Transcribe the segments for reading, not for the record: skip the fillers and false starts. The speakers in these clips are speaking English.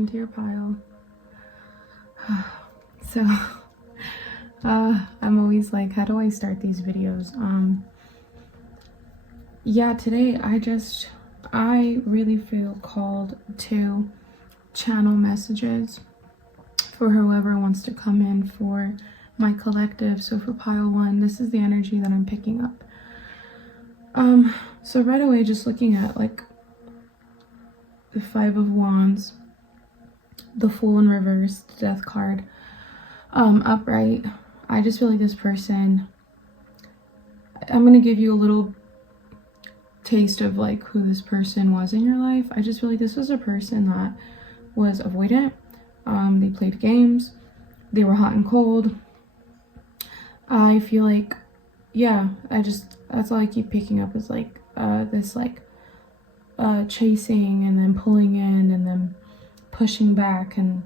welcome to your pile. So, I'm always like, how do I start these videos? Yeah, today I really feel called to channel messages for whoever wants to come in for my collective. So for pile 1, this is the energy that I'm picking up. So right away, just looking at like the 5 of Wands, the Fool in reverse, the Death card, upright. I just feel like this person, I'm gonna give you a little taste of like who this person was in your life. I just feel like this was a person that was avoidant. They played games, they were hot and cold. I feel like, yeah, that's all I keep picking up is like this like chasing and then pulling in and then pushing back, and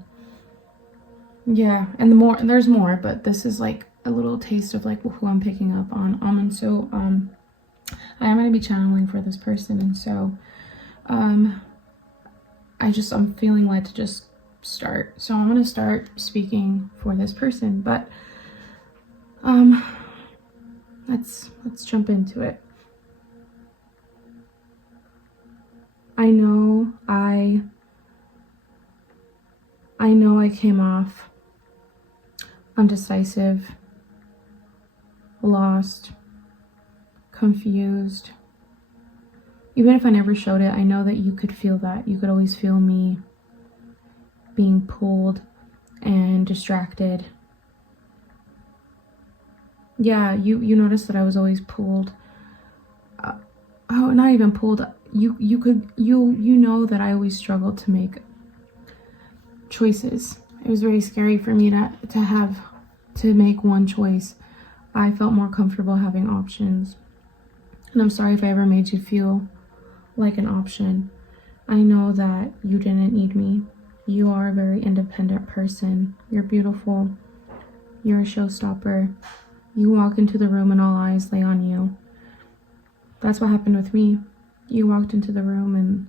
yeah, and there's more, but this is like a little taste of like who I'm picking up on. And so I am going to be channeling for this person, and so I'm feeling led to just start. So I'm going to start speaking for this person, but let's jump into it. I know I came off undecisive, lost, confused. Even if I never showed it, I know that you could feel that. You could always feel me being pulled and distracted. Yeah, you noticed that I was always pulled. Not even pulled. You know that I always struggled to make choices. It was very scary for me to make one choice. I felt more comfortable having options. And I'm sorry if I ever made you feel like an option. I know that you didn't need me. You are a very independent person. You're beautiful. You're a showstopper. You walk into the room and all eyes lay on you. That's what happened with me. You walked into the room and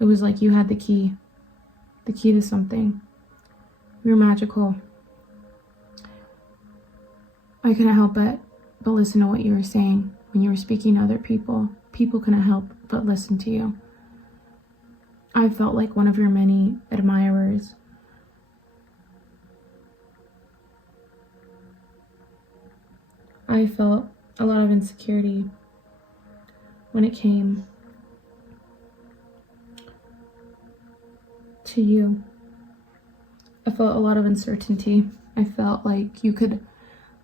it was like you had the key to something. You're magical. I couldn't help but listen to what you were saying when you were speaking to other people. People couldn't help but listen to you. I felt like one of your many admirers. I felt a lot of insecurity when it came to you. I felt a lot of uncertainty. I felt like you could,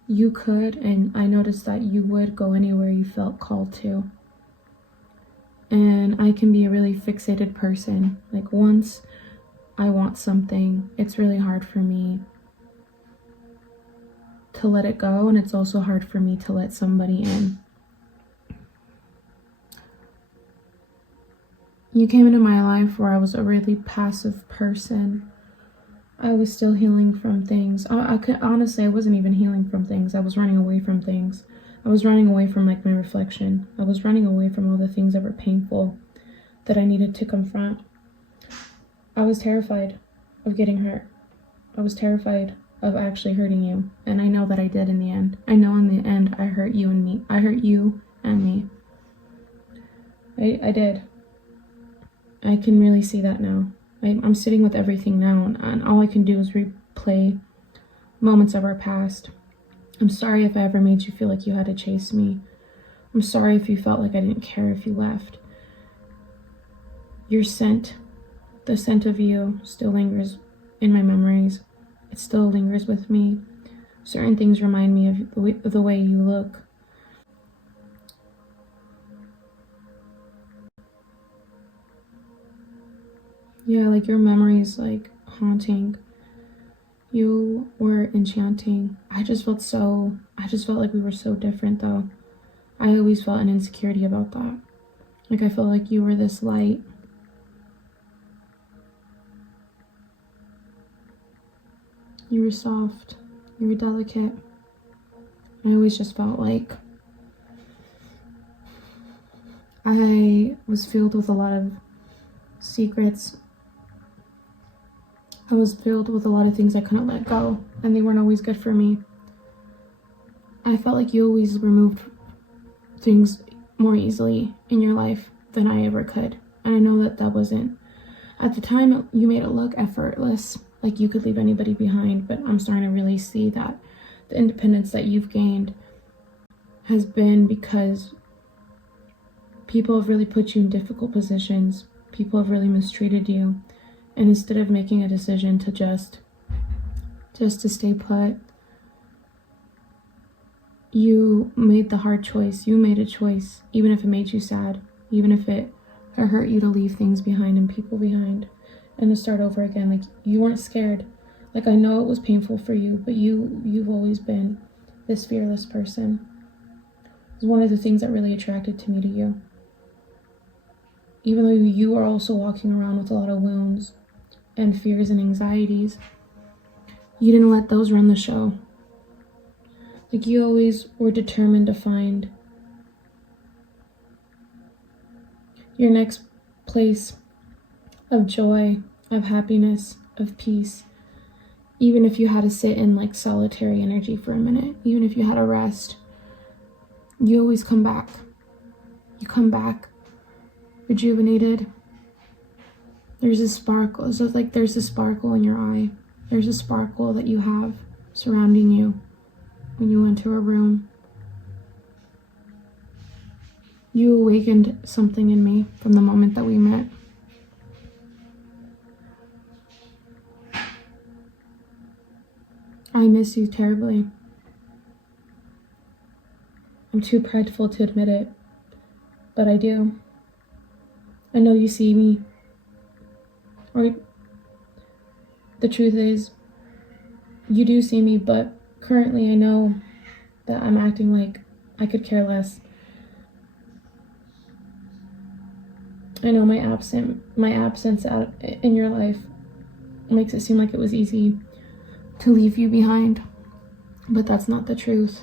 and I noticed that you would go anywhere you felt called to. And I can be a really fixated person. Like once I want something, it's really hard for me to let it go, and it's also hard for me to let somebody in. You came into my life where I was a really passive person. I was still healing from things. Honestly, I wasn't even healing from things. I was running away from things. I was running away from like my reflection. I was running away from all the things that were painful that I needed to confront. I was terrified of getting hurt. I was terrified of actually hurting you. And I know that I did in the end. I know in the end I hurt you and me. I hurt you and me. I did. I can really see that now. I'm sitting with everything now, and all I can do is replay moments of our past. I'm sorry if I ever made you feel like you had to chase me. I'm sorry if you felt like I didn't care if you left. Your scent, the scent of you, still lingers in my memories. It still lingers with me. Certain things remind me of the way you look. Yeah, like your memory is like haunting. You were enchanting. I just felt like we were so different though. I always felt an insecurity about that. Like I felt like you were this light. You were soft. You were delicate. I always just felt like I was filled with a lot of secrets I was filled with a lot of things I couldn't let go, and they weren't always good for me. I felt like you always removed things more easily in your life than I ever could. And I know that that wasn't, at the time, you made it look effortless, like you could leave anybody behind, but I'm starting to really see that the independence that you've gained has been because people have really put you in difficult positions. People have really mistreated you. And instead of making a decision to just to stay put, you made the hard choice. You made a choice, even if it made you sad, even if it hurt you to leave things behind and people behind and to start over again. Like, you weren't scared. Like, I know it was painful for you, but you've always been this fearless person. It's one of the things that really attracted to me to you. Even though you are also walking around with a lot of wounds and fears and anxieties, you didn't let those run the show. Like, you always were determined to find your next place of joy, of happiness, of peace. Even if you had to sit in like solitary energy for a minute, even if you had to rest, you always come back. You come back rejuvenated. There's a sparkle. It's just like there's a sparkle in your eye. There's a sparkle that you have surrounding you when you enter a room. You awakened something in me from the moment that we met. I miss you terribly. I'm too prideful to admit it, but I do. I know you see me. Or the truth is, you do see me, but currently I know that I'm acting like I could care less. I know my absence out in your life makes it seem like it was easy to leave you behind, but that's not the truth.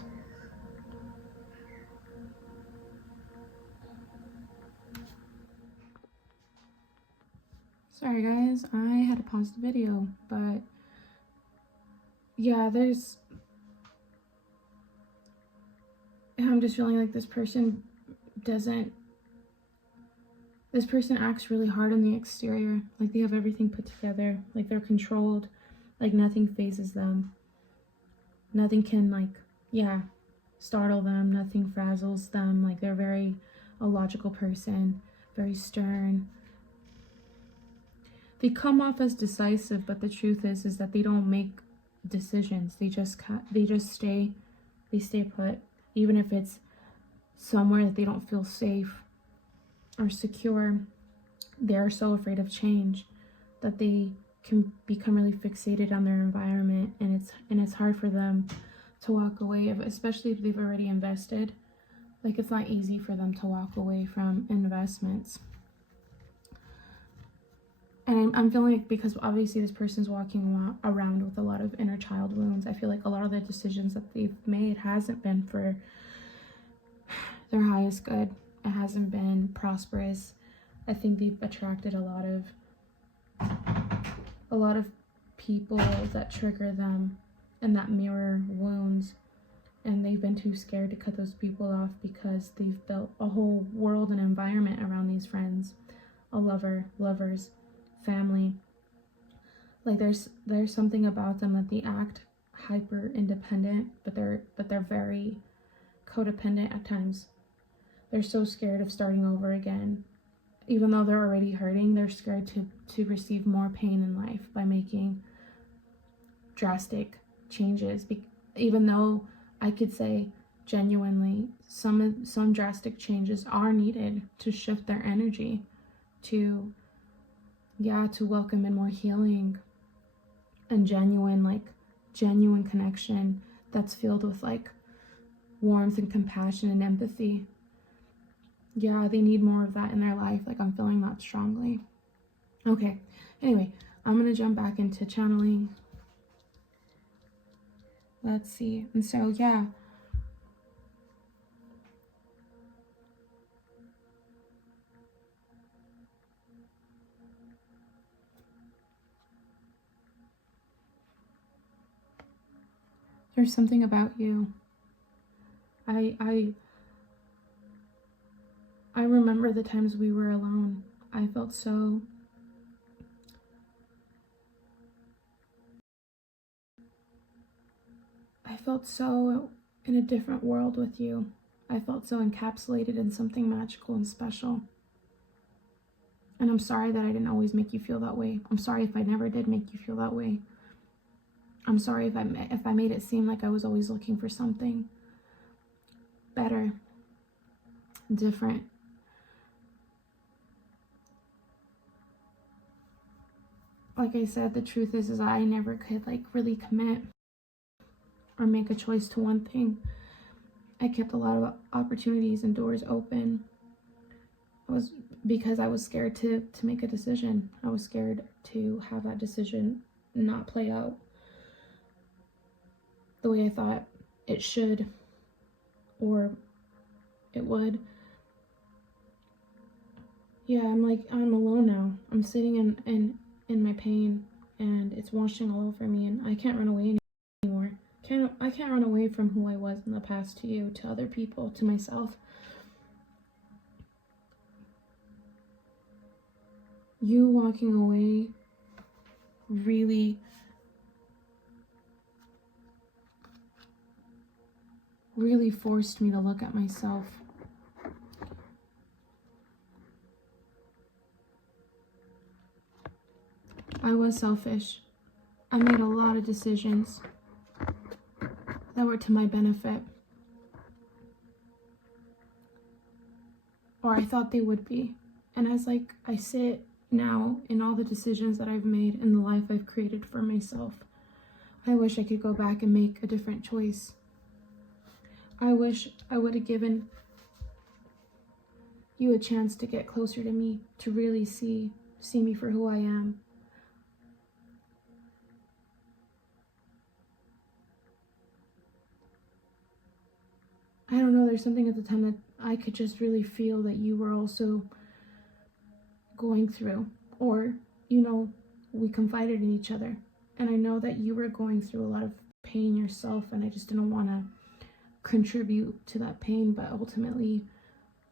Sorry guys, I had to pause the video, but yeah, I'm just feeling like this person acts really hard on the exterior, like they have everything put together, like they're controlled, like nothing phases them. Nothing can startle them, nothing frazzles them, like they're very a logical person, very stern. They come off as decisive, but the truth is that they don't make decisions. They stay put, even if it's somewhere that they don't feel safe or secure. They're so afraid of change that they can become really fixated on their environment, and it's hard for them to walk away, especially if they've already invested. Like, it's not easy for them to walk away from investments. And I'm feeling like, because obviously this person's walking around with a lot of inner child wounds, I feel like a lot of the decisions that they've made hasn't been for their highest good. It hasn't been prosperous. I think they've attracted a lot of people that trigger them and that mirror wounds, and they've been too scared to cut those people off because they've built a whole world and environment around these friends, a lovers, family. Like, there's something about them that they act hyper independent, but they're very codependent at times. They're so scared of starting over again. Even though they're already hurting, they're scared to receive more pain in life by making drastic changes. Even though I could say genuinely some drastic changes are needed to shift their energy, to welcome in more healing and genuine connection that's filled with like warmth and compassion and empathy. Yeah, they need more of that in their life. Like, I'm feeling that strongly. Okay, anyway, I'm gonna jump back into channeling. Let's see. And so, yeah. There's something about you. I remember the times we were alone. I felt so in a different world with you. I felt so encapsulated in something magical and special. And I'm sorry that I didn't always make you feel that way. I'm sorry if I never did make you feel that way. I'm sorry if I made it seem like I was always looking for something better, different. Like I said, the truth is I never could like really commit or make a choice to one thing. I kept a lot of opportunities and doors open. Because I was scared to make a decision. I was scared to have that decision not play out the way I thought it should or it would. Yeah, I'm alone now. I'm sitting in my pain and it's washing all over me, and I can't run away anymore. I can't run away from who I was in the past, to you, to other people, to myself. You walking away really forced me to look at myself. I was selfish. I made a lot of decisions that were to my benefit. Or I thought they would be. And as I sit now in all the decisions that I've made and the life I've created for myself, I wish I could go back and make a different choice. I wish I would have given you a chance to get closer to me, to really see me for who I am. I don't know, there's something at the time that I could just really feel that you were also going through, or, we confided in each other. And I know that you were going through a lot of pain yourself, and I just didn't want to contribute to that pain. But ultimately,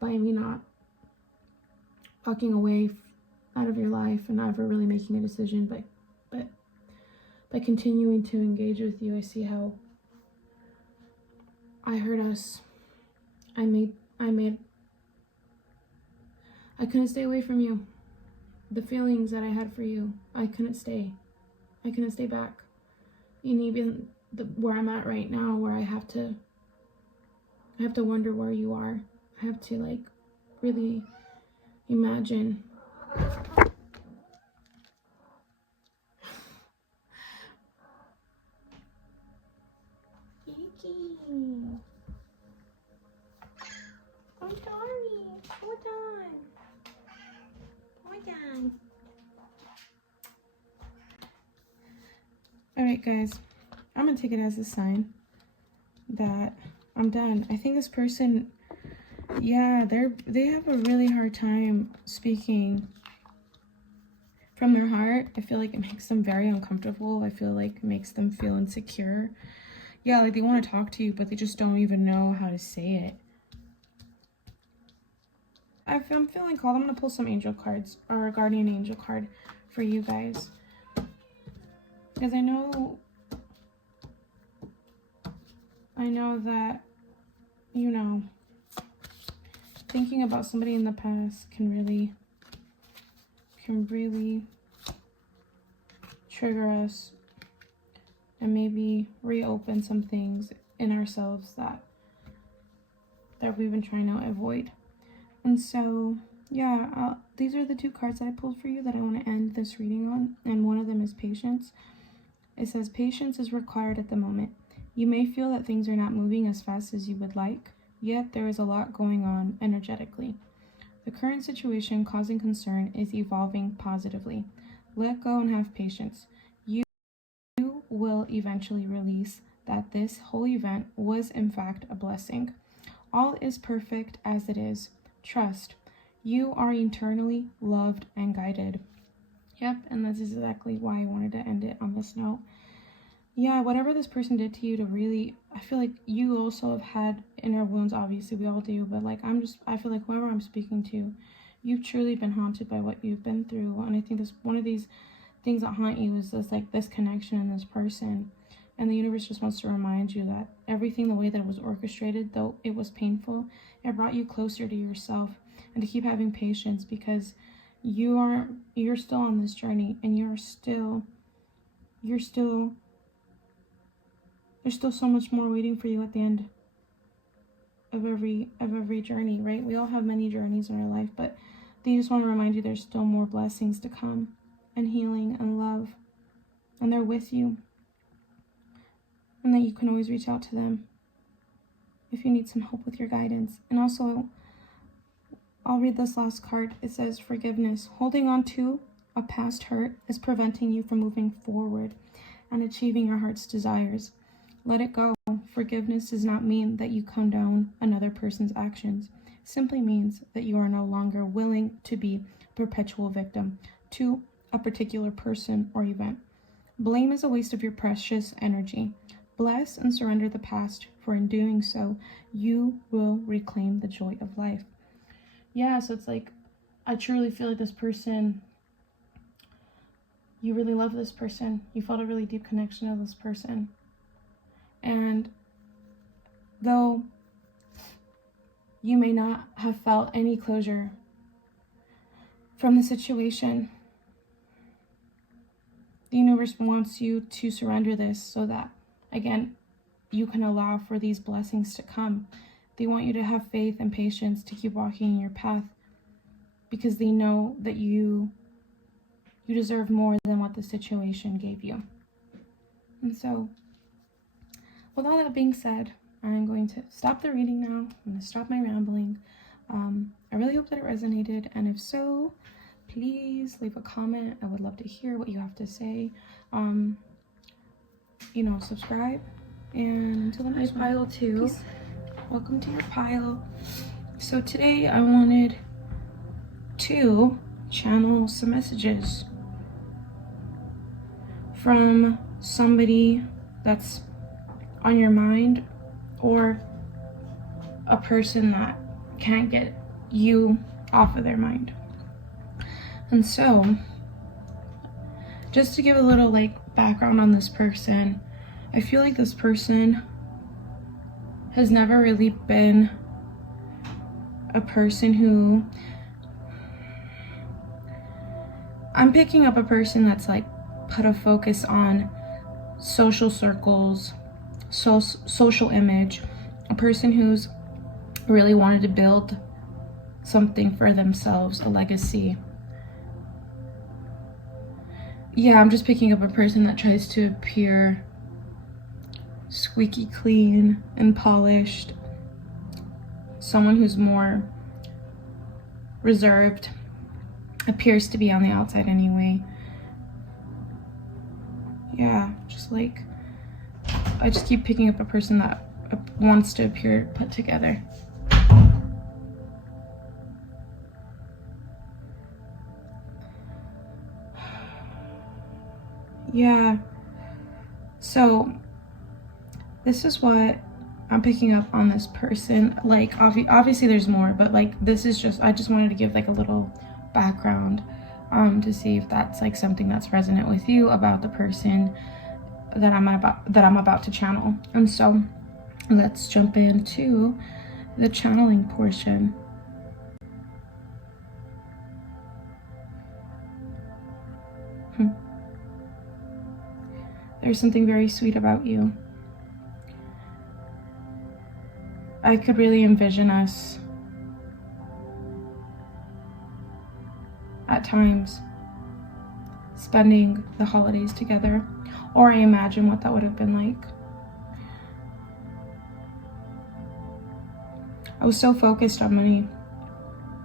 by me not walking away out of your life and not ever really making a decision, but by continuing to engage with you, I see how I hurt us. I couldn't stay away from you. The feelings that I had for you, I couldn't stay back. And even where I'm at right now, where I have to wonder where you are. I have to really imagine. Kiki, I'm sorry. Hold on. Alright guys, I'm gonna take it as a sign that I'm done. I think this person, yeah, they have a really hard time speaking from their heart. I feel like it makes them very uncomfortable. I feel like it makes them feel insecure. Yeah, they want to talk to you, but they just don't even know how to say it. I'm feeling called. I'm going to pull some angel cards, or a guardian angel card for you guys. Because I know that, thinking about somebody in the past can really trigger us and maybe reopen some things in ourselves that we've been trying to avoid. And so, yeah, these are the two cards that I pulled for you that I want to end this reading on, and one of them is patience. It says, patience is required at the moment. You may feel that things are not moving as fast as you would like, yet there is a lot going on energetically. The current situation causing concern is evolving positively. Let go and have patience. You will eventually release that this whole event was in fact a blessing. All is perfect as it is. Trust. You are eternally loved and guided. Yep, and that's exactly why I wanted to end it on this note. yeah, whatever this person did to you to really, I feel like you also have had inner wounds. Obviously we all do, but like I feel like whoever I'm speaking to, you've truly been haunted by what you've been through. And I think this one of these things that haunt you is this, like, this connection in this person. And the universe just wants to remind you that everything, the way that it was orchestrated, though it was painful, it brought you closer to yourself. And to keep having patience, because you're still on this journey, and there's still so much more waiting for you at the end of every journey, right? We all have many journeys in our life, but they just want to remind you there's still more blessings to come, and healing and love, and they're with you, and that you can always reach out to them if you need some help with your guidance. And also, I'll read this last card. It says forgiveness. Holding on to a past hurt is preventing you from moving forward and achieving your heart's desires. Let it go. Forgiveness does not mean that you condone another person's actions. It simply means that you are no longer willing to be a perpetual victim to a particular person or event. Blame is a waste of your precious energy. Bless and surrender the past, for in doing so, you will reclaim the joy of life. Yeah, so it's like, I truly feel like this person, you really love this person. You felt a really deep connection to this person. And though you may not have felt any closure from the situation, the universe wants you to surrender this so that, again, you can allow for these blessings to come. They want you to have faith and patience to keep walking in your path, because they know that you deserve more than what the situation gave you. And so, with all that being said, I'm going to stop the reading now. I'm going to stop my rambling. I really hope that it resonated, and if so, please leave a comment. I would love to hear what you have to say. Subscribe, and until the next one. Pile 2. Peace. Welcome to your pile. So today I wanted to channel some messages from somebody that's on your mind, or a person that can't get you off of their mind. And so, just to give a little background on this person, I feel like this person has never really been a person who, I'm picking up a person that's put a focus on social circles, social image, a person who's really wanted to build something for themselves, a legacy. Yeah, I'm just picking up a person that tries to appear squeaky clean and polished, someone who's more reserved, appears to be on the outside anyway. Yeah, I just keep picking up a person that wants to appear put together. Yeah, so this is what I'm picking up on this person. Obviously there's more, but this is just, I just wanted to give a little background to see if that's something that's resonant with you about the person that I'm about to channel. And so let's jump into the channeling portion. There's something very sweet about you. I could really envision us at times spending the holidays together, or I imagine what that would have been like. I was so focused on money.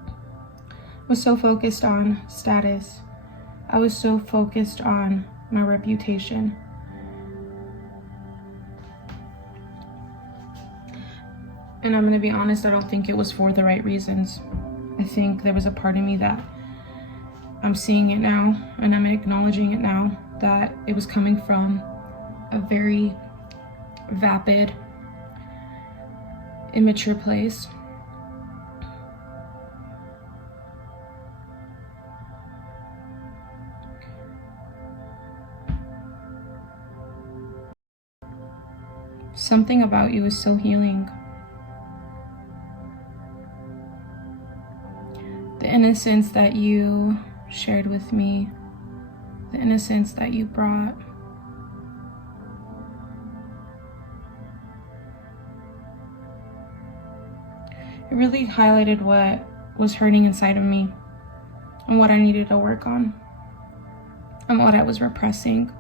I was so focused on status. I was so focused on my reputation. And I'm gonna be honest, I don't think it was for the right reasons. I think there was a part of me that I'm seeing it now, and I'm acknowledging it now, that it was coming from a very vapid, immature place. Something about you is so healing. The innocence that you shared with me, the innocence that you brought, it really highlighted what was hurting inside of me and what I needed to work on and what I was repressing.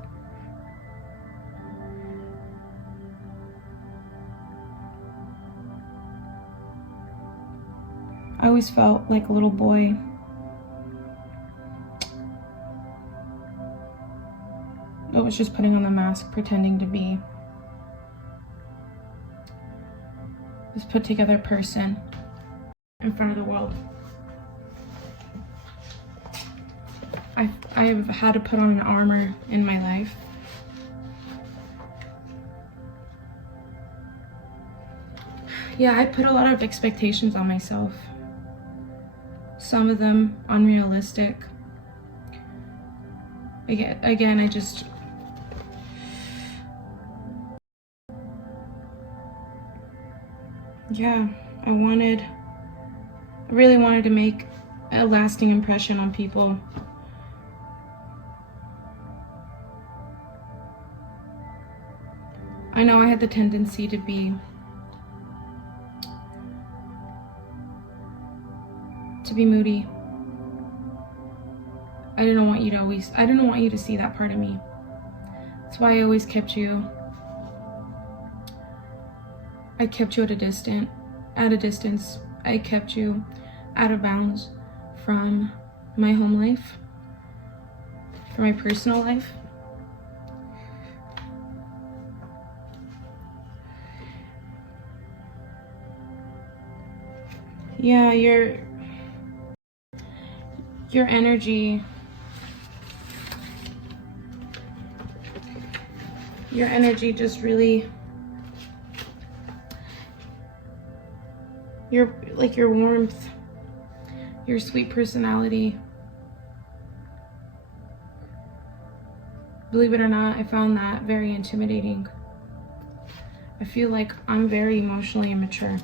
I always felt like a little boy that was just putting on the mask, pretending to be this put together person in front of the world. I've had to put on an armor in my life. Yeah, I put a lot of expectations on myself. Some of them unrealistic. Again, I really wanted to make a lasting impression on people. I know I had the tendency to be moody. I didn't want you to see that part of me. That's why I always kept you at a distance. I kept you out of bounds from my home life, from my personal life. Yeah, your energy just really, your warmth, your sweet personality. Believe it or not, I found that very intimidating. I feel like I'm very emotionally immature.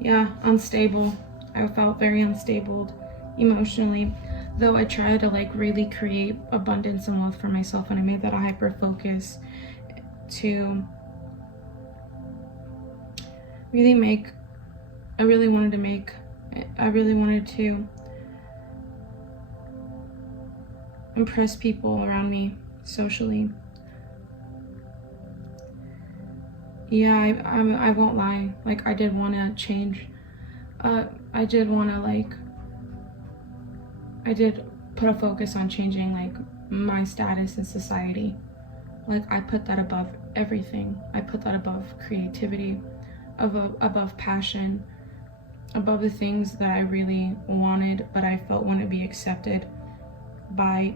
Yeah, unstable. I felt very unstable emotionally, though I tried to really create abundance and wealth for myself, and I made that a hyper focus to really wanted to impress people around me socially. Yeah, I won't lie. I did want to change. I did put a focus on changing my status in society. I put that above everything. I put that above creativity, above passion, above the things that I really wanted, but I felt wouldn't be accepted by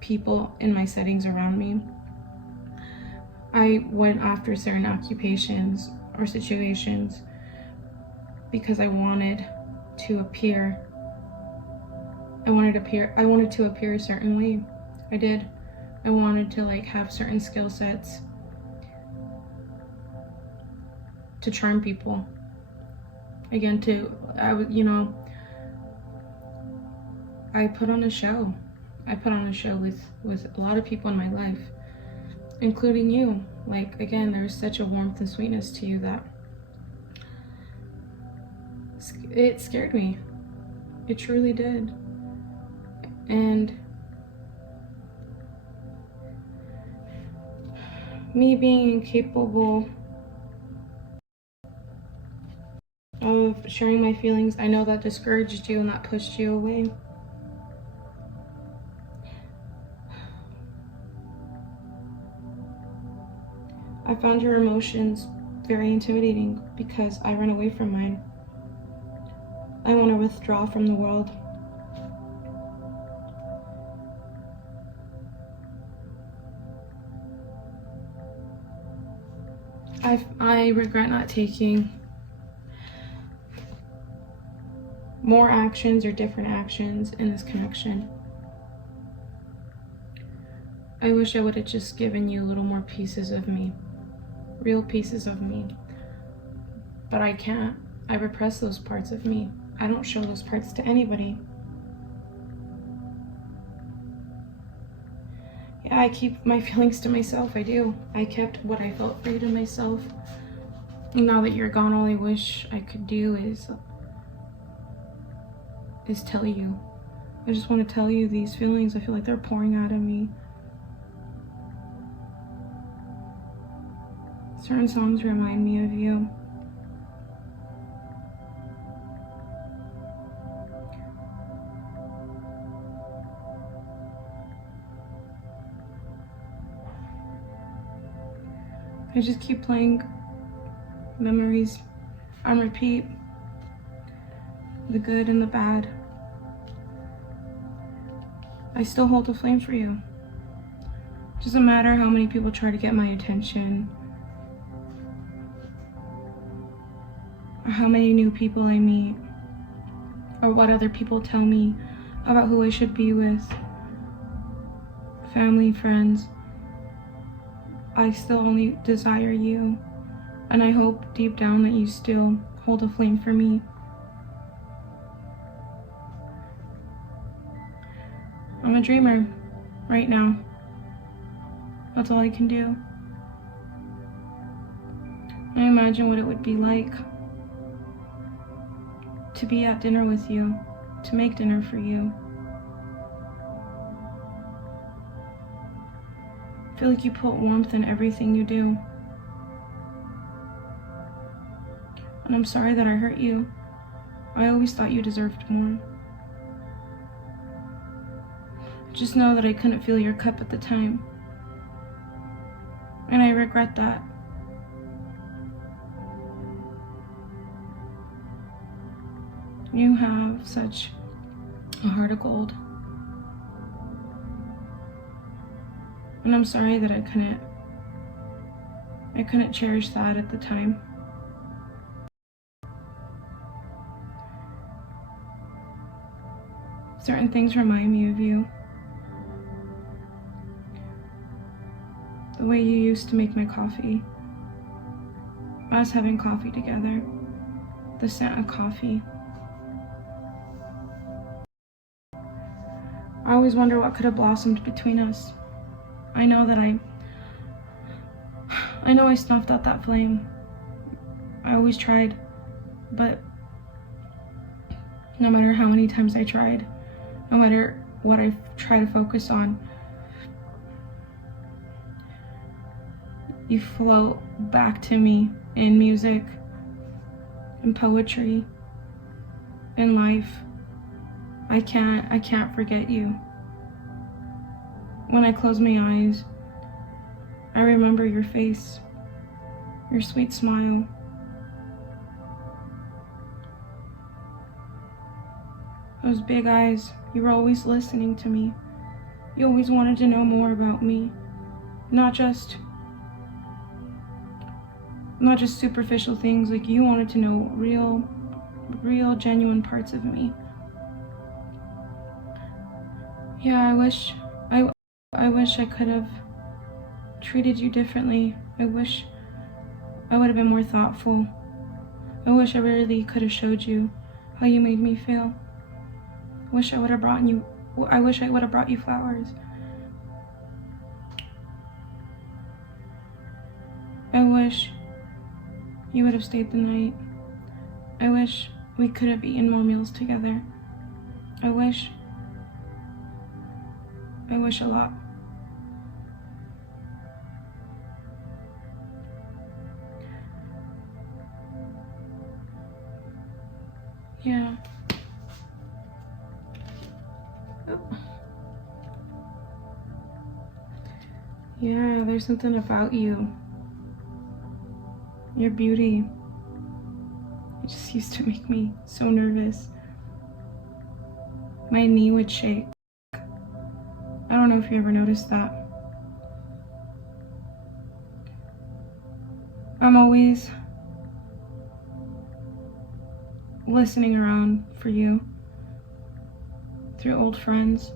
people in my settings around me. I went after certain occupations or situations because I wanted to appear. I wanted to appear a certain way. I did. I wanted to have certain skill sets to charm people. Again, I put on a show. I put on a show with a lot of people in my life, including you. Again, there was such a warmth and sweetness to you that it scared me. It truly did. And me being incapable of sharing my feelings, I know that discouraged you and that pushed you away. I found your emotions very intimidating because I run away from mine. I want to withdraw from the world. I regret not taking more actions or different actions in this connection. I wish I would have just given you a little more pieces of me, real pieces of me. But I can't. I repress those parts of me. I don't show those parts to anybody. Yeah, I keep my feelings to myself. I do. I kept what I felt for you to myself. Now that you're gone, all I wish I could do is tell you. I just want to tell you these feelings. I feel like they're pouring out of me. Certain songs remind me of you. I just keep playing memories on repeat, the good and the bad. I still hold a flame for you. Doesn't matter how many people try to get my attention, or how many new people I meet, or what other people tell me about who I should be with, family, friends. I still only desire you, and I hope deep down that you still hold a flame for me. I'm a dreamer right now. That's all I can do. I imagine what it would be like to be at dinner with you, to make dinner for you. I feel like you put warmth in everything you do. And I'm sorry that I hurt you. I always thought you deserved more. Just know that I couldn't fill your cup at the time. And I regret that. You have such a heart of gold. And I'm sorry that I couldn't cherish that at the time. Certain things remind me of you. The way you used to make my coffee. Us having coffee together. The scent of coffee. I always wonder what could have blossomed between us. I know I snuffed out that flame. I always tried, but no matter how many times I tried, no matter what I try to focus on, you float back to me in music, in poetry, in life. I can't forget you. When I close my eyes, I remember your face, your sweet smile. Those big eyes, you were always listening to me. You always wanted to know more about me. Not just superficial things, like you wanted to know real genuine parts of me. Yeah, I wish I could have treated you differently. I wish I would have been more thoughtful. I wish I really could have showed you how you made me feel. I wish I would have brought you flowers. I wish you would have stayed the night. I wish we could have eaten more meals together. I wish a lot. Yeah. Oh. Yeah, there's something about you. Your beauty. It just used to make me so nervous. My knee would shake. I don't know if you ever noticed that. I'm always listening around for you through old friends.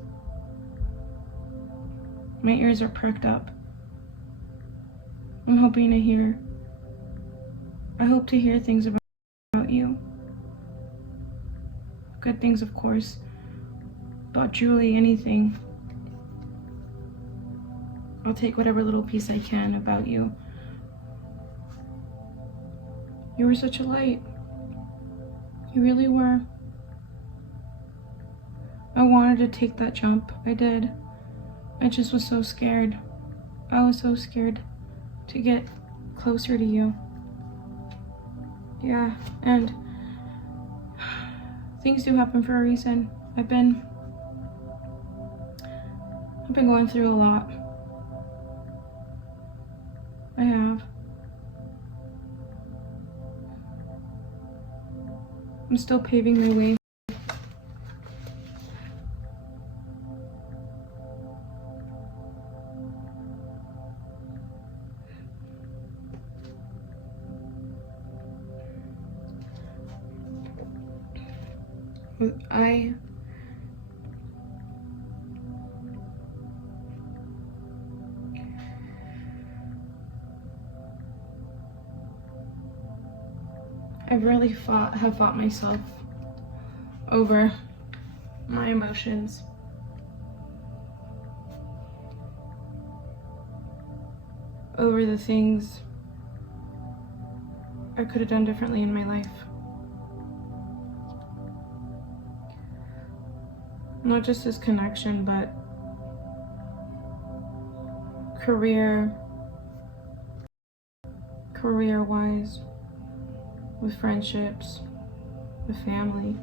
My ears are perked up. I'm hoping to hear. I hope to hear things about you. Good things, of course. About Julie, anything. I'll take whatever little piece I can about you. You were such a light. You really were. I wanted to take that jump. I did. I just was so scared. I was so scared to get closer to you. Yeah, and things do happen for a reason. I've been going through a lot. I have. I'm still paving my way. I really have fought myself over my emotions. Over the things I could have done differently in my life. Not just this connection, but career-wise, with friendships, with family,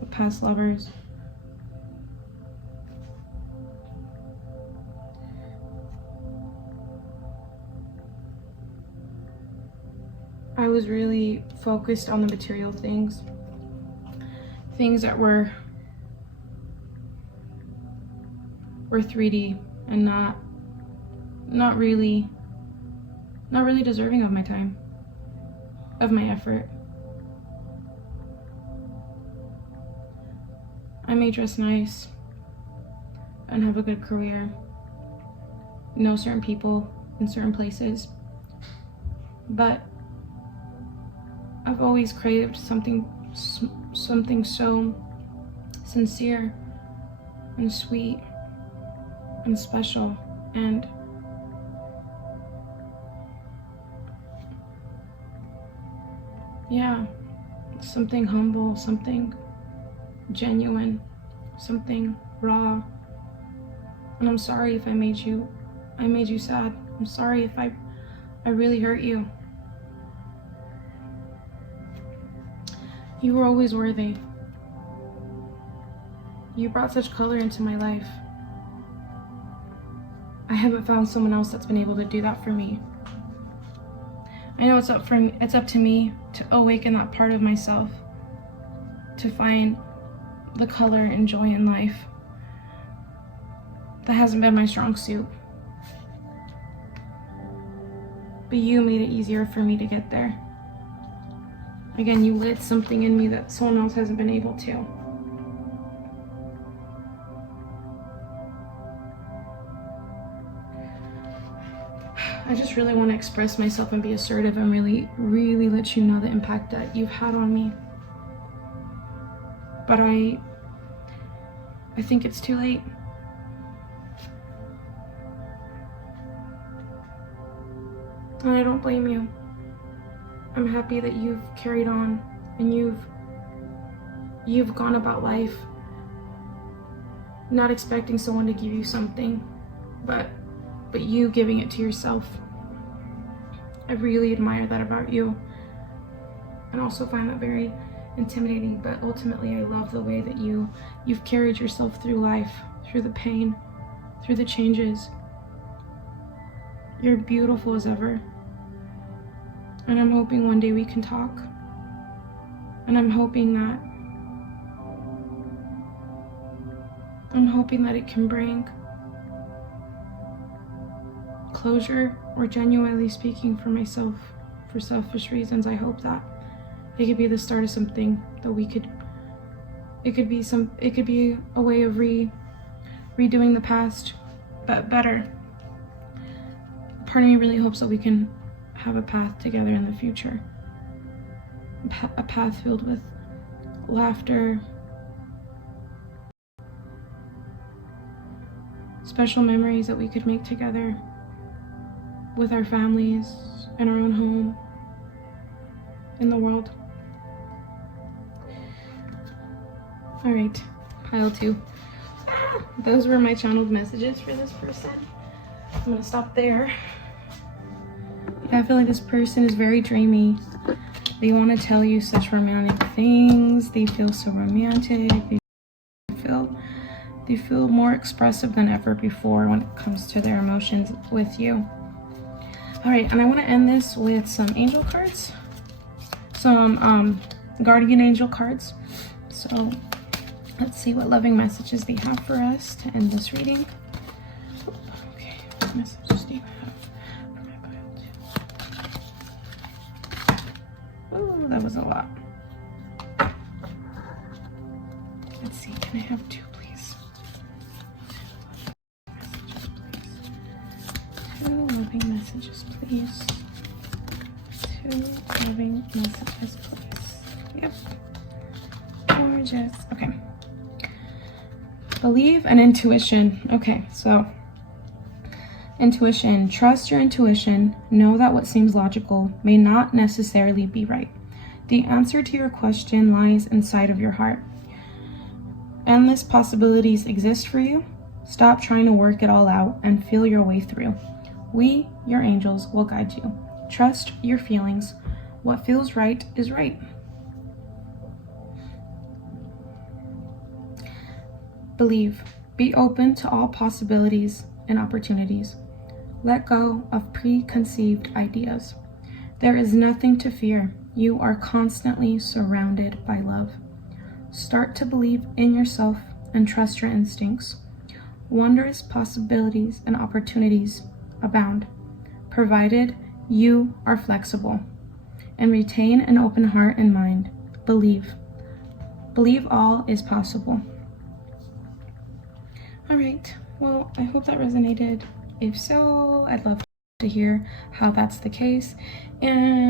with past lovers. I was really focused on the material things that were 3D and not really deserving of my time, of my effort. I may dress nice and have a good career, know certain people in certain places, but I've always craved something so sincere and sweet and special, and yeah, something humble, something genuine, something raw. And I'm sorry if I made you sad. I'm sorry if I really hurt you. You were always worthy. You brought such color into my life. I haven't found someone else that's been able to do that for me. I know it's up to me to awaken that part of myself, to find the color and joy in life. That hasn't been my strong suit. But you made it easier for me to get there. Again, you lit something in me that someone else hasn't been able to. I just really want to express myself and be assertive and really let you know the impact that you've had on me. But I think it's too late. And I don't blame you. I'm happy that you've carried on and you've gone about life not expecting someone to give you something, but you giving it to yourself. I really admire that about you, and also find that very intimidating, but ultimately I love the way that you've carried yourself through life, through the pain, through the changes. You're beautiful as ever. And I'm hoping one day we can talk. And I'm hoping that it can bring closure, or genuinely speaking for myself, for selfish reasons. I hope that it could be the start of something that it could be a way of redoing the past, but better. Part of me really hopes that we can have a path together in the future. A path filled with laughter, special memories that we could make together with our families, in our own home, in the world. All right, pile 2. Those were my channeled messages for this person. I'm gonna stop there. Yeah, I feel like this person is very dreamy. They want to tell you such romantic things. They feel so romantic. They feel more expressive than ever before when it comes to their emotions with you. All right, and I want to end this with some angel cards, some guardian angel cards. So let's see what loving messages they have for us to end this reading. Okay, what messages do you have for my pile 2? Oh, that was a lot. Let's see, can I have 2, please? 2 loving messages, please. 2 loving messages, please. Yep. Gorgeous. Okay. Believe and intuition. Okay, so intuition. Trust your intuition. Know that what seems logical may not necessarily be right. The answer to your question lies inside of your heart. Endless possibilities exist for you. Stop trying to work it all out and feel your way through. We, your angels, will guide you. Trust your feelings. What feels right is right. Believe. Be open to all possibilities and opportunities. Let go of preconceived ideas. There is nothing to fear. You are constantly surrounded by love. Start to believe in yourself and trust your instincts. Wondrous possibilities and opportunities abound, provided you are flexible and retain an open heart and mind. Believe. Believe all is possible. All right, well, I hope that resonated. If so, I'd love to hear how that's the case. And